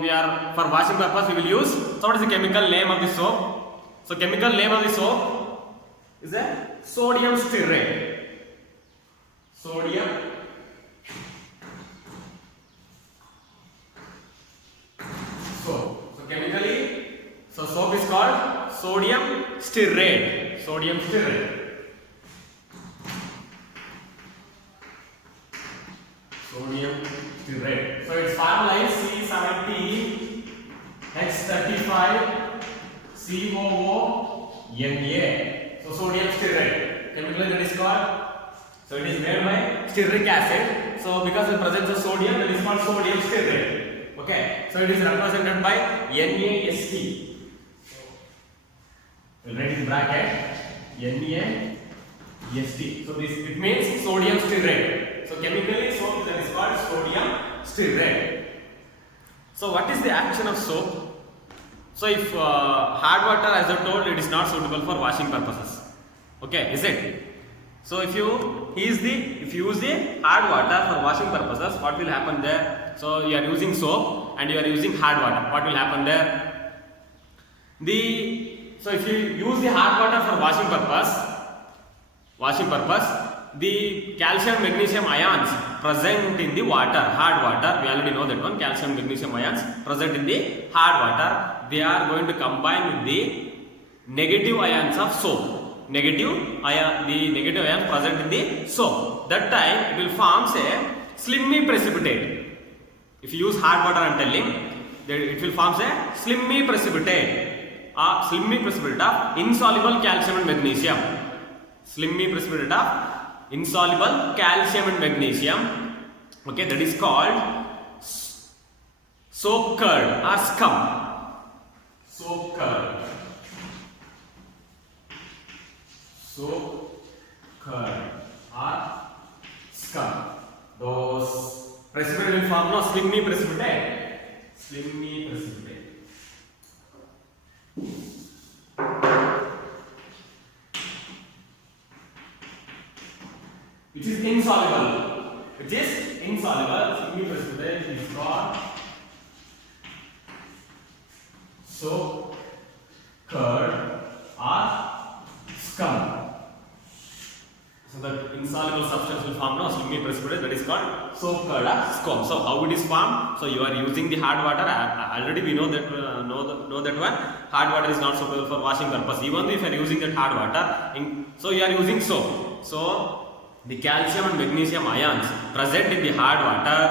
we are for washing purpose we will use. So what is the chemical name of the soap? So chemical name of the soap is a sodium stearate. Sodium soap. So chemically, so soap is called sodium stearate. Sodium stearate. Sodium stearate. So its formula is C70H35 COO-Na. So sodium stearate. Chemically that is called. So it is made by stearic acid. So because it presents a sodium, it is called sodium stearate. Okay. So it is represented by NaSt. We'll write in bracket NaSt. So this it means sodium stearate. So chemically soap that is called sodium stearate. So what is the action of soap? So if hard water, as I told, it is not suitable for washing purposes. Okay, is it? So if you use the hard water for washing purposes, what will happen there? So you are using soap and you are using hard water. What will happen there? So if you use the hard water for washing purpose, the calcium magnesium ions present in the water, hard water, we already know that one, calcium magnesium ions present in the hard water, they are going to combine with the negative ions of soap. The negative ions present in the soap. That time it will form a slimy precipitate. If you use hard water, I am telling, it will form a slimy precipitate. A slimy precipitate of insoluble calcium and magnesium. Slimy precipitate of insoluble calcium and magnesium. Okay, that is called soap curd or scum. Soap curd. Soap curd or scum. Those precipitate will form no slimy precipitate. Slimy precipitate. Which is insoluble. Slimy precipitate is called soap curd or scum. So the insoluble substance will form no slimy precipitate, that is called soap curd or scum. So how it is formed? So you are using the hard water. Already we know that one hard water is not suitable for washing purpose. Even if you are using that hard water, so you are using soap. So the calcium and magnesium ions present in the hard water,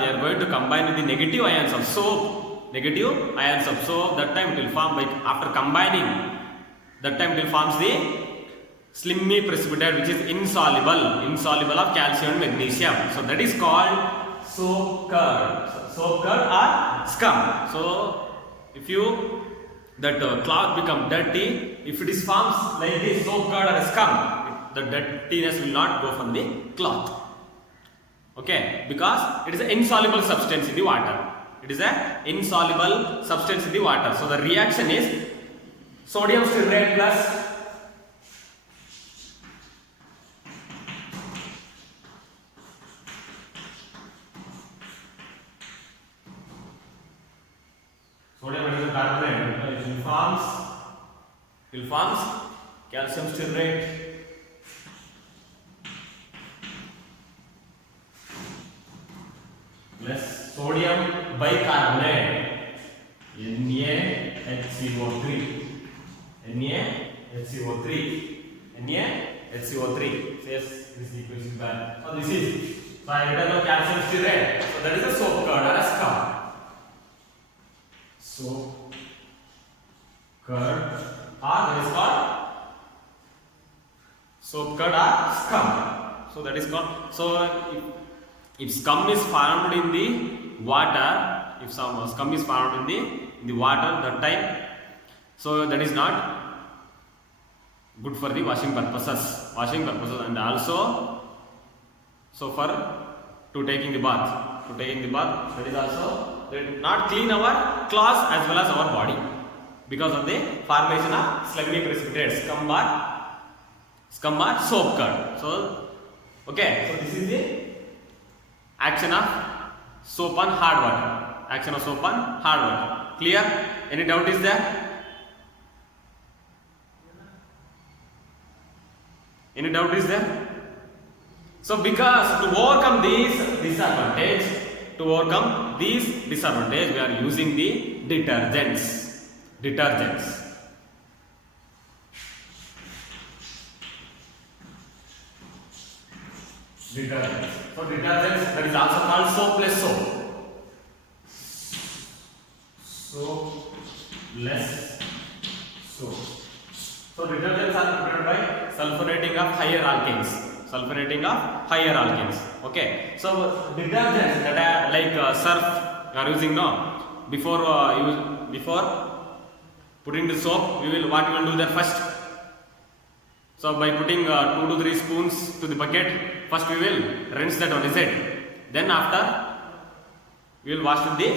they are going to combine with the negative ions of soap. That time it will form, after combining, that time it will form the slimy precipitate, which is insoluble of calcium and magnesium. So that is called soap curd or scum. So if that cloth become dirty, if it is forms like this soap curd or scum, the dirtiness will not go from the cloth. Okay, because it is an insoluble substance in the water. So the reaction is sodium stearate plus sodium hydrogen carbonate will forms calcium stearate plus sodium bicarbonate NaHCO3. So yes, this equation is bad. So this is, so I written no calcium stearate. So that is a soap curd or a scum. Soap curd or that is called soap curd or scum. So that is called. So if scum is found in the water, if some scum is found in the water, that time, so that is not good for the washing purposes, and also so for to taking the bath, that is also not clean our clothes as well as our body because of the formation of slimy precipitate, scum or soap curd. So okay, so this is the action of soap on hard water. Action of soap on hard water. Clear? Any doubt is there? Any doubt is there? So because to overcome these disadvantage, we are using the detergents. Detergents. So detergents, that is also called soapless soap. Soapless soap. So detergents are prepared by sulfonating of higher alkanes. Okay. So detergents that are like surf you are using now. Before putting the soap, what we will do there first. So by putting 2 to 3 spoons to the bucket, first we will rinse that one, is it? Then after we will wash with the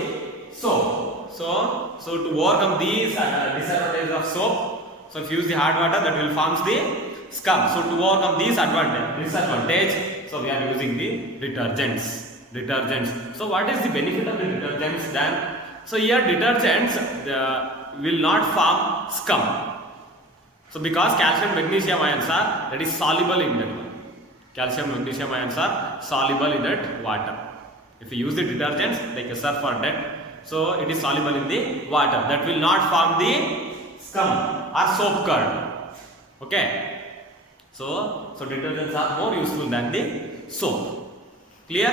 soap. So to overcome these disadvantages of soap, so if you use the hard water, that will form the scum. So to overcome these disadvantage, so we are using the detergents. So what is the benefit of the detergents then? So here detergents will not form scum. So because calcium magnesium ions are that is soluble in that one. Calcium magnesium ions are soluble in that water. If you use the detergents like a surf or that, so it is soluble in the water. That will not form the scum or soap curd. Okay. So detergents are more useful than the soap. Clear?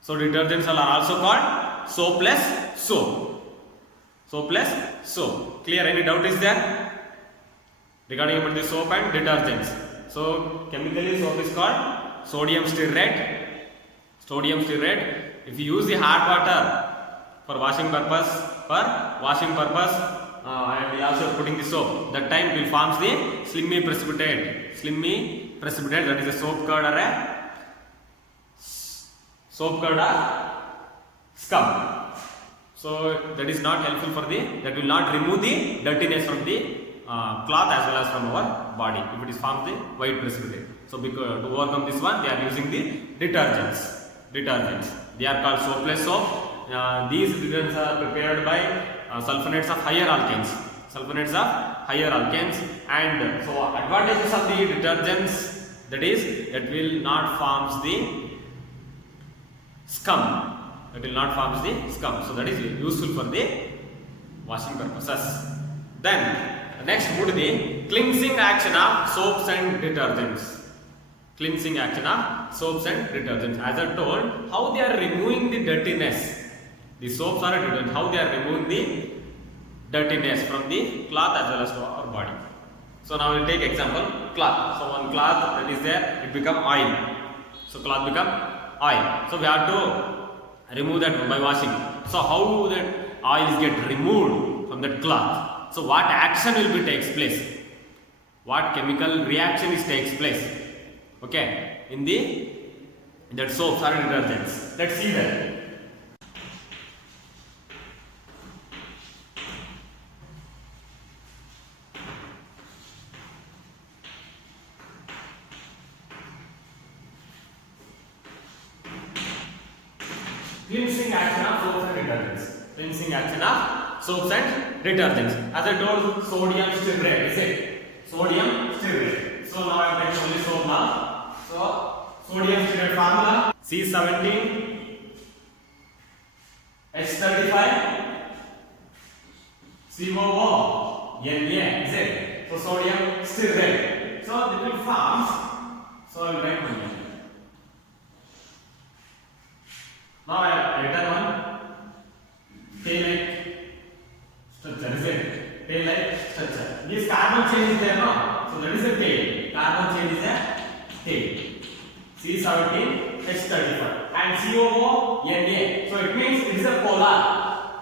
So detergents are also called soapless soap. Soapless soap. Clear? Any doubt is there? Regarding about the soap and detergents. So chemically soap is called sodium stearate. If you use the hard water for washing purpose, and also putting the soap, that time it will form the slimy precipitate. That is a soap curd or scum. So that is not helpful for that will not remove the dirtiness from the cloth as well as from our body if it is formed the white precipitate. So because to overcome this one, they are using the detergents. They are called soapless soap. These detergents are prepared by sulfonates of higher alkanes. And so advantages of the detergents, that will not form the scum. So that is useful for the washing purposes. Then next move to the cleansing action of soaps and detergents. As I told, how they are removing the dirtiness. The soaps are detergent. How they are removing the dirtiness from the cloth as well as to our body. So now we'll take example cloth. So one cloth that is there, it become oil. So cloth become oil. So we have to remove that by washing. So how that oil get removed from that cloth? So what action will be takes place? What chemical reaction takes place? Okay, in that soaps or detergents. Let's see that. Cleansing action of soaps and detergents. As I told, sodium stearate, is it? Sodium stearate. So now I am taking only soap now. So sodium stearate formula C17 H35 COO Na, is it? So sodium stearate. So the two forms. So I will write one here. Now I written one tail-like structure, is it? Tail-like structure. This carbon chain is there, no? So that is a tail. Carbon chain is a tail. C17 H35 and COO Na. So it means it is a polar.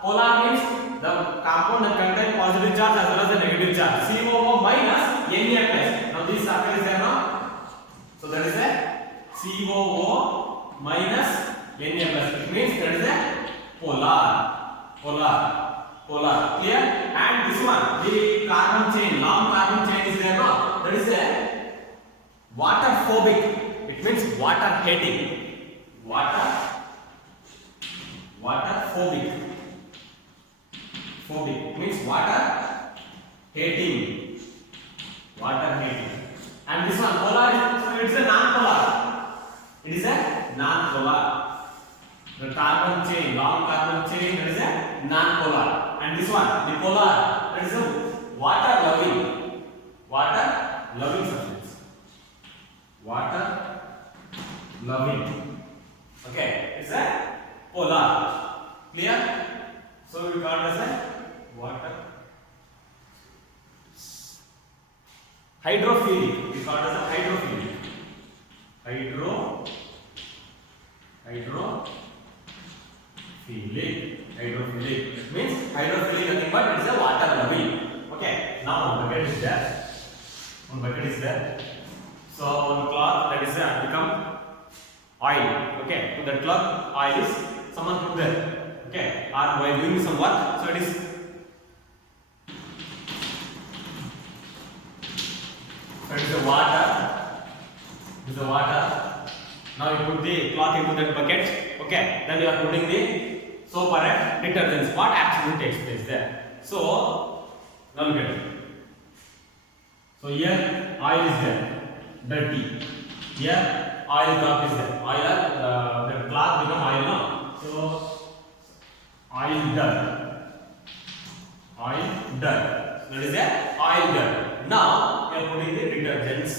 Polar means the compound that contains positive charge as well as the negative charge. COO minus Na plus. Now this circle is there, no? So that is a COO minus Na plus. It means that is a polar. Clear? And this one, the carbon chain, long carbon chain is there, no? That is a water phobic. It means water hating. Water Water phobic. Phobic means water hating. Water hating. And this one polar is, so it's a non-polar. It is a non-polar. The carbon chain, long carbon chain, that is a non-polar. And this one, the polar, that is a water loving substance. Water loving. Okay, it's a polar. Clear? So we call it as a water. Hydrophilic. We call it as a hydrophilic. Hydrophilic means hydrophilic nothing but it is a water loving. Okay. Now one bucket is there. So one cloth that is become oil. Okay. So that cloth oil is someone put there. Okay. Or while doing some work, so it is the water. This is the water. Now you put the cloth into that bucket. Okay. Then you are putting the soap or detergents. What actually takes place there? So now look at it. So here oil is there, dirty. Here oil drop is there. Oil, the cloth become oil now. So oil dirt. That is a oil dirt. Now we are putting the detergents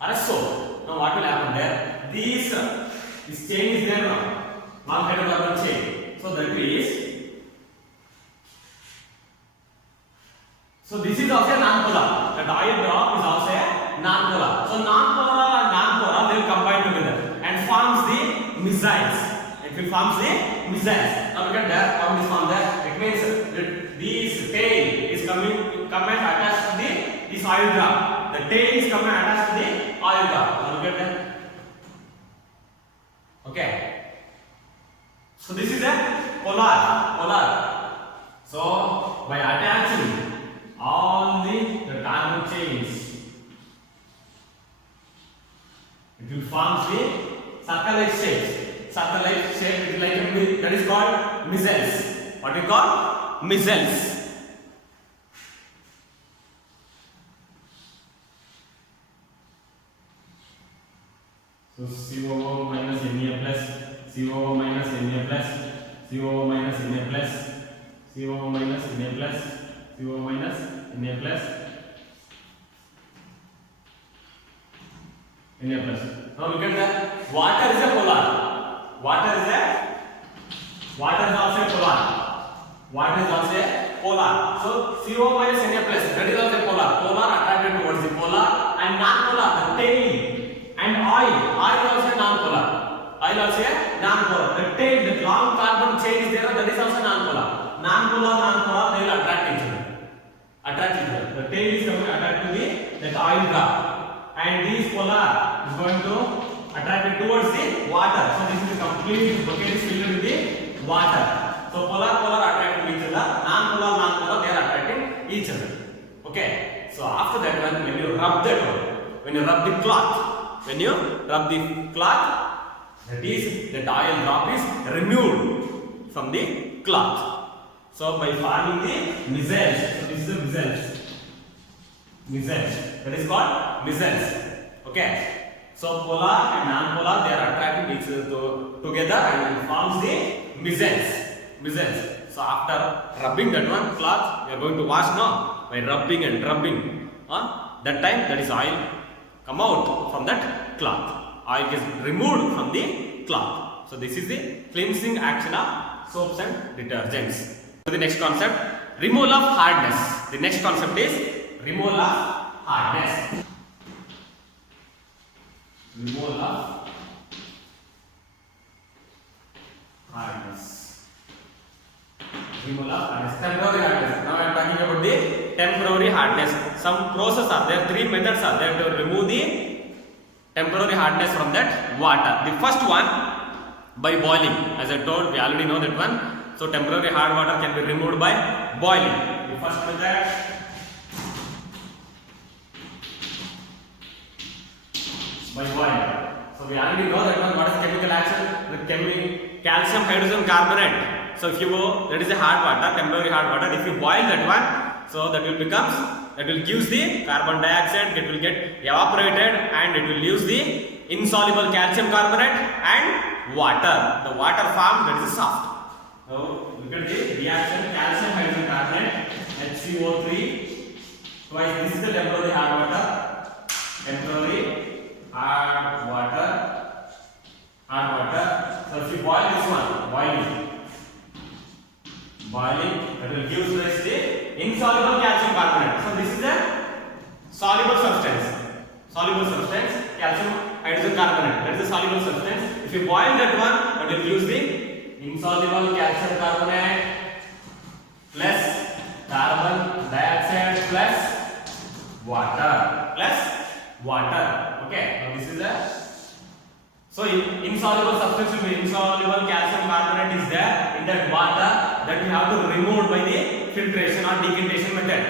or a soap. Now what will happen there? This chain is there now. Long hydrocarbon chain. So that is. So this is also a non-polar. That oil drop is also a non-polar. So non-polar and non-polar they will combine together and forms the missile. It will forms the missile. Now look at that. How it is formed there? It means that this tail is come and attached to this oil drop. The tail is come and attached to the oil drop. Now look at that. Okay. So this is a polar. So by attaching all the carbon chains, it will form the circle-like shape. Circle-like shape is like that is called missile. What we call missile. So COO minus Na plus, COO minus Na plus, COO minus Na plus, COO minus Na plus, COO minus Na plus, Na plus. Now look at that. Water is a polar. Water is also a polar. So CO minus Na plus, that is also a polar. Polar attracted towards the polar and non-polar, the tail. And oil also non-polar. The tail, the long carbon chain is there, that is also non-polar. Non-polar, they will attract each other. The tail is going to attract to the oil drop, and this polar is going to attract it towards the water. So this is a complete bucket is filled with the water. So polar attract to each other. Non-polar, they are attracting each other. Okay. So after that one, when you rub the cloth, that oil drop is removed from the cloth. So by forming the missile, so this is the missile. That is called missile. Okay. So polar and non-polar they are attracting each other together and forms the missile. So after rubbing that one cloth, we are going to wash now by rubbing and rubbing. That time that is oil come out from that cloth. Oil is removed from the cloth. So this is the cleansing action of soaps and detergents. So the next concept, removal of hardness. The next concept is removal of hardness. Removal of hardness. Temporary hardness. Now I am talking about the temporary hardness. Some process are there, 3 methods are there to remove the temporary hardness from that water. The first one by boiling. As I told, we already know that one. So temporary hard water can be removed by boiling. The first method by boiling. So we already know that one. What is chemical action? The calcium hydrogen carbonate. So if you that is a hard water, temporary hard water. If you boil that one, so that will gives the carbon dioxide. It will get evaporated and it will use the insoluble calcium carbonate and water. The water form that is soft. So look at the reaction: calcium hydrogen carbonate HCO3 twice. This is the temporary hard water. Temporary hard water. So if you boil this one, boiling, that will give rise to the insoluble calcium carbonate. So this is a soluble substance. Calcium hydrogen carbonate. That is a soluble substance. If you boil that one, that will use the insoluble calcium carbonate plus carbon dioxide plus water. Okay. Now this is a insoluble substance will be insoluble calcium carbonate is there in that water that we have to remove by the filtration or decantation method.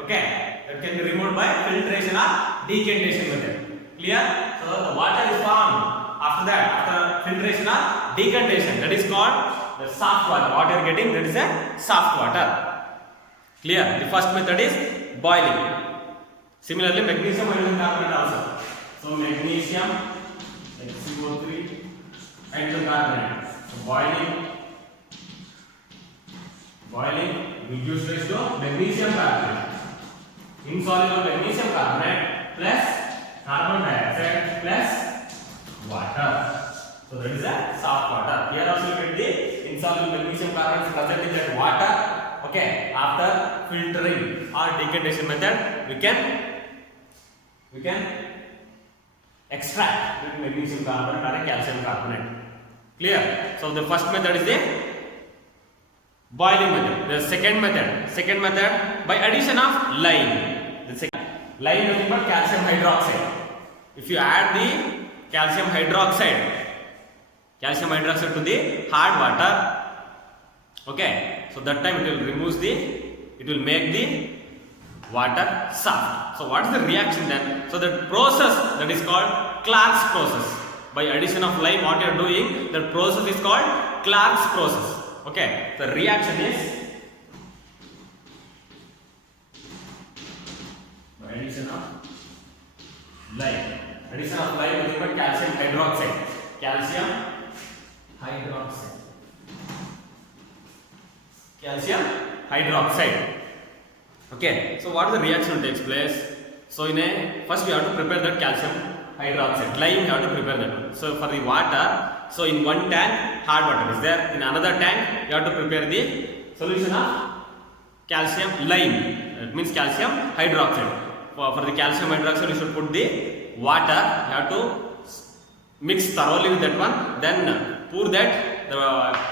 Okay, that can be removed by filtration or decantation method. Clear? So the water is formed after filtration or decantation. That is called the soft water. What you are getting, that is a soft water. Clear? The first method is boiling. Similarly, magnesium hydrogen carbonate also. So magnesium HCO3 hydrogen carbonate. So boiling reduces rise to magnesium carbonate. Insoluble magnesium carbonate plus carbon dioxide plus water. So that is a soft water. Here also you get the insoluble magnesium carbonate present in that water. Okay, after filtering or decantation method, we can extract magnesium carbonate or a calcium carbonate. Clear? So the first method is the boiling method. The second method by addition of lime. The second lime nothing but calcium hydroxide. If you add the calcium hydroxide to the hard water, okay, so that time it will make the water soft. So what is the reaction then? So the process that is called Clark's process. By addition of lime, what you are doing, the process is called Clark's process. Okay, the reaction is by addition of lime. Addition of lime nothing but calcium hydroxide. Calcium hydroxide. Okay, so what is the reaction takes place? So first we have to prepare that calcium hydroxide. Lime we have to prepare that one. So for the water, so in one tank hard water is there. In another tank you have to prepare the solution of calcium lime. It means calcium hydroxide. For the calcium hydroxide you should put the water. You have to mix thoroughly with that one. Then pour that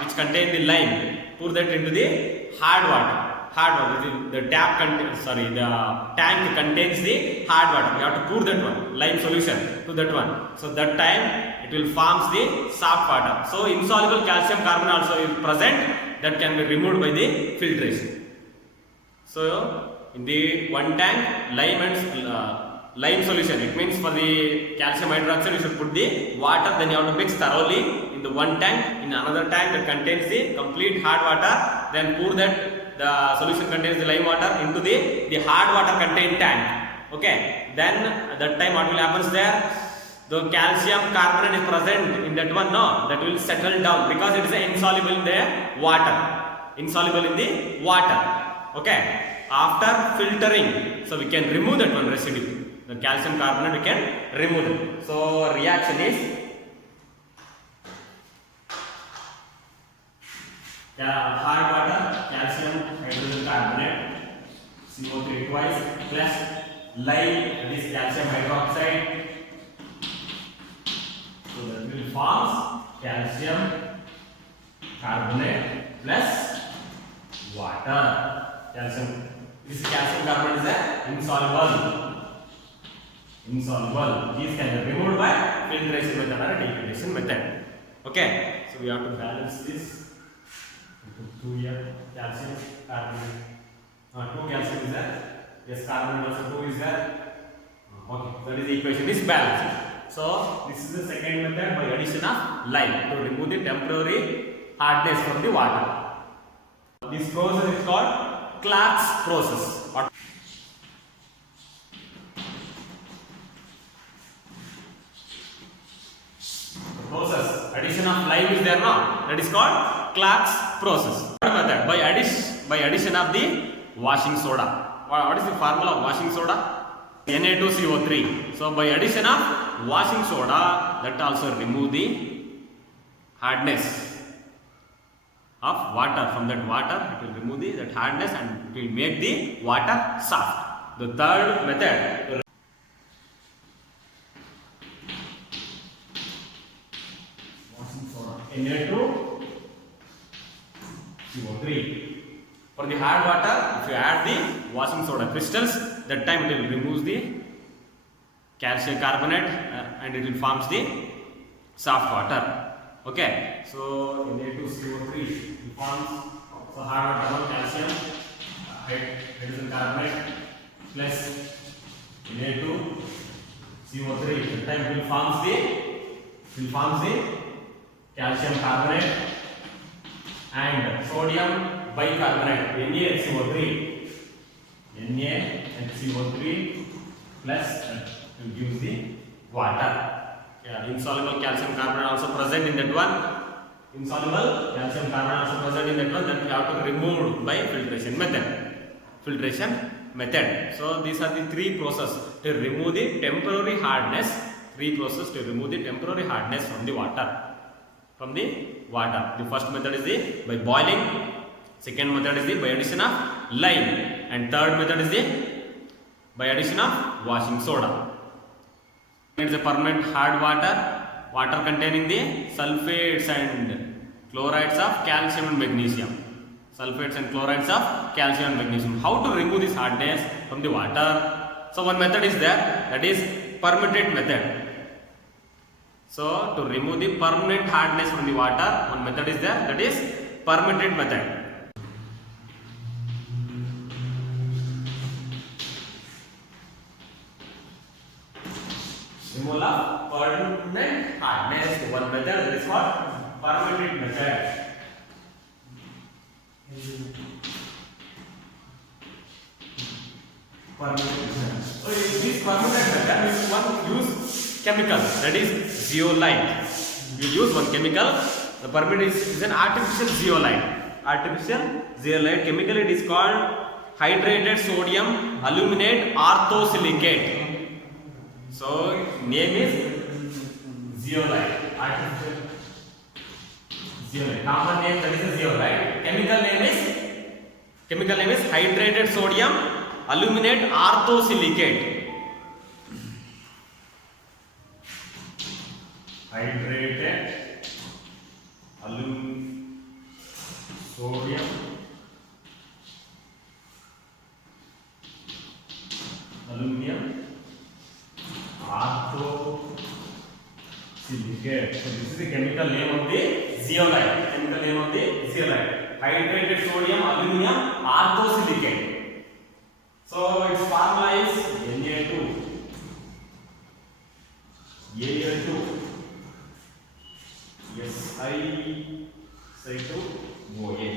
which contain the lime. Pour that into the hard water. The tank contains the hard water. We have to pour that one, lime solution to that one. So that time it will forms the soft water. So insoluble calcium carbonate also is present, that can be removed by the filtration. So in the one tank lime solution, it means for the calcium hydroxide you should put the water, then you have to mix thoroughly in the one tank. In another tank that contains the complete hard water, then pour that the solution contains the lime water into the hard water contained tank. Okay, then at that time what will happen there? The calcium carbonate is present in that one, no, that will settle down because it is insoluble in the water. Okay, after filtering, so we can remove that one residue. The calcium carbonate we can remove it. So reaction is hard water, calcium hydrogen carbonate, CO3 twice plus lime, that is calcium hydroxide. So that will form calcium carbonate plus water. This calcium carbonate is insoluble. These can be removed by filtration method or decantation method. Okay, so we have to balance this. 2 here calcium carbonate. 2 calcium is there. Yes, carbonate also 2 is there. Okay, that is the equation is balanced. So this is the second method by addition of lime to remove the temporary hardness from the water. This process is called Clark's process. Process addition of lime is there now. That is called Clark's process. Third method by addition of the washing soda. What is the formula of washing soda? Na2CO3. So by addition of washing soda, that also remove the hardness of water. From that water, it will remove that hardness and it will make the water soft. The third method. Washing soda. Na2CO3. For the hard water, if you add the washing soda crystals, that time it will remove the calcium carbonate and it will forms the soft water. Okay, so Na2CO3 forms so hard water calcium hydrogen carbonate plus Na2CO3. That time it will forms the calcium carbonate and sodium bicarbonate NaHCO3 plus will gives the water. Insoluble calcium carbonate also present in that one. Insoluble calcium carbonate also present in that one. That we have to remove by filtration method. So these are the three processes to remove the temporary hardness. From the water. The first method is by boiling. Second method is by addition of lime, and third method is by addition of washing soda. It is a permanent hard water containing the sulfates and chlorides of calcium and magnesium. How to remove this hardness from the water? So one method is there, that is permanent method. So to remove the permanent hardness from the water, one method is there, that is permanent method. Removal of permanent hardness. One method that is called permanent method. So in this permanent method, one use chemical, that is zeolite. You use one chemical. The permanent is an artificial zeolite. Chemical it is called hydrated sodium aluminate orthosilicate. So name is zeolite. Artificial zeolite. Common name that is a zeolite. Chemical name is hydrated sodium aluminate orthosilicate. Hydrated sodium aluminum orthosilicate. So this is the chemical name of the zeolite. Hydrated sodium aluminum orthosilicate. So its formula is Al2 Si2OA.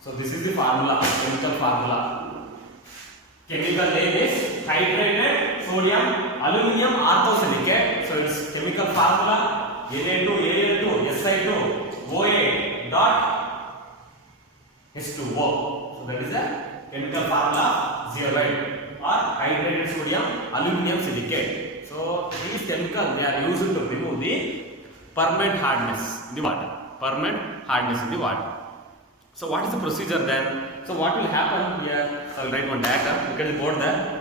So this is the chemical formula. Chemical name is hydrated sodium aluminum orthosilicate. So its chemical formula Na2Al2 Si2OA dot H2O. So that is the chemical formula of zeolite or hydrated sodium aluminum silicate. So these chemicals they are used to remove the permanent hardness in the water. So what is the procedure then? So what will happen here? So I will write one diagram. Look at the board there.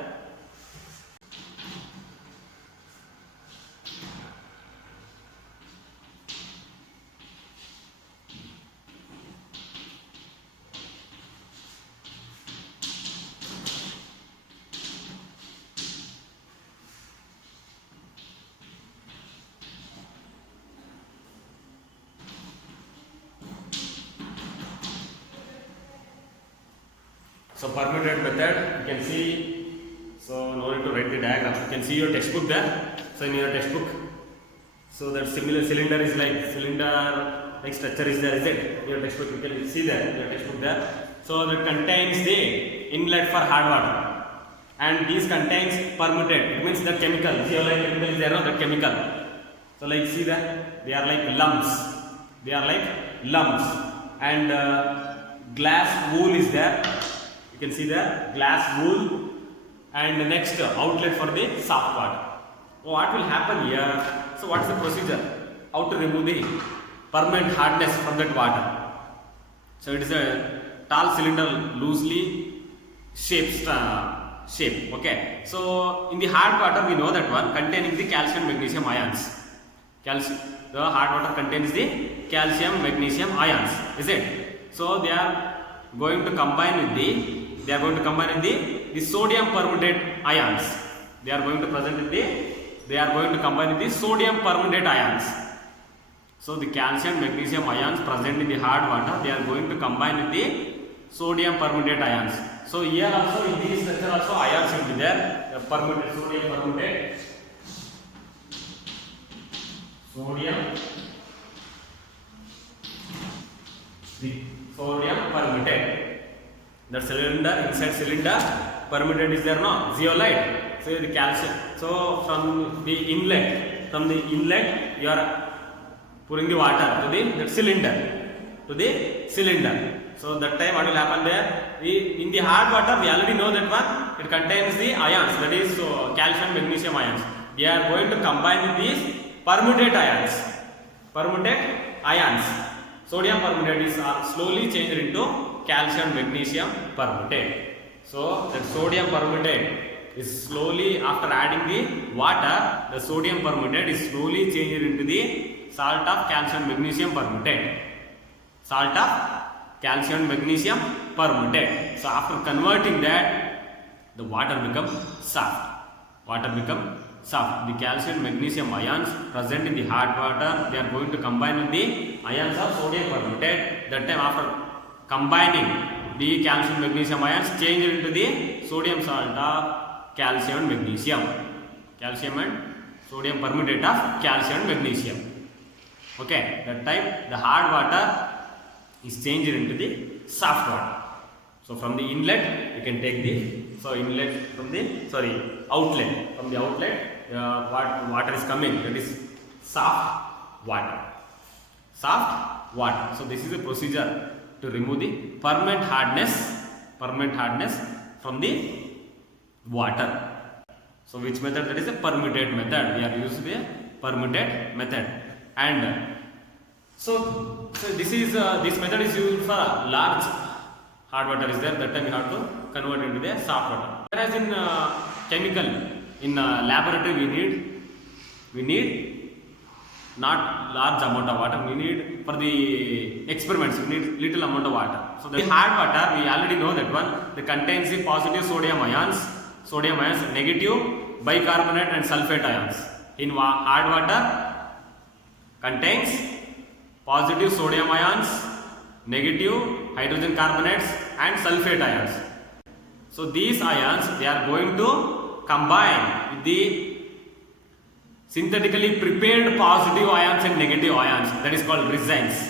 So permuted method, you can see. So no need to write the diagram. You can see your textbook there. So in your textbook, so that similar cylinder is like cylinder, like structure is there, is it? Your textbook, you can see there. Your textbook there. So that contains the inlet for hard water, and these contains permuted. It means the chemical. Zeolite chemical is there, no? That chemical. So like see that they are like lumps. They are like lumps, and glass wool is there. You can see there glass wool, and the next outlet for the soft water. What will happen here? So what is the procedure? How to remove the permanent hardness from that water? So it is a tall cylinder, loosely shaped shape. Okay. So in the hard water, we know that one containing the calcium magnesium ions. The hard water contains the calcium magnesium ions, is it? So they are going to combine with the sodium permutate ions. They are going to combine with the sodium permutate ions. So the calcium magnesium ions present in the hard water, they are going to combine with the sodium permutate ions. So here also in this structure also ions will be there. The permutate, sodium permutate, sodium permutate. The cylinder, inside cylinder, permutate is there, no? Zeolite. So the calcium. So from the inlet, you are pouring the water to the cylinder. So that time what will happen there? In the hard water, we already know that one. It contains the ions, that is calcium magnesium ions. They are going to combine with these permutate ions. Sodium permutate is slowly changed into calcium magnesium permutate. So that sodium permutate is slowly, after adding the water, the sodium permutate is slowly changed into the salt of calcium magnesium permutate. So after converting that, the water becomes soft. The calcium magnesium ions present in the hard water, they are going to combine with the ions of sodium permutate. That time after combining, the calcium magnesium ions change into the sodium salt of calcium and magnesium. Calcium and sodium permutate of calcium and magnesium. Okay, that time the hard water is changed into the soft water. So from the inlet, you can take the outlet. From the outlet, water is coming. That is soft water. So this is the procedure to remove the permanent hardness from the water. So which method? That is a permutate method. We are using the permutate method, and so this method is used for large hard water is there. That time you have to convert into the soft water. Whereas in chemical, in laboratory, we need not large amount of water. We need for the experiments, we need little amount of water. So the hard water, we already know that one. It contains the positive sodium ions, negative bicarbonate and sulfate ions. In hard water contains positive sodium ions, negative hydrogen carbonates and sulfate ions. So these ions, they are going to combine with the synthetically prepared positive ions and negative ions, that is called resins.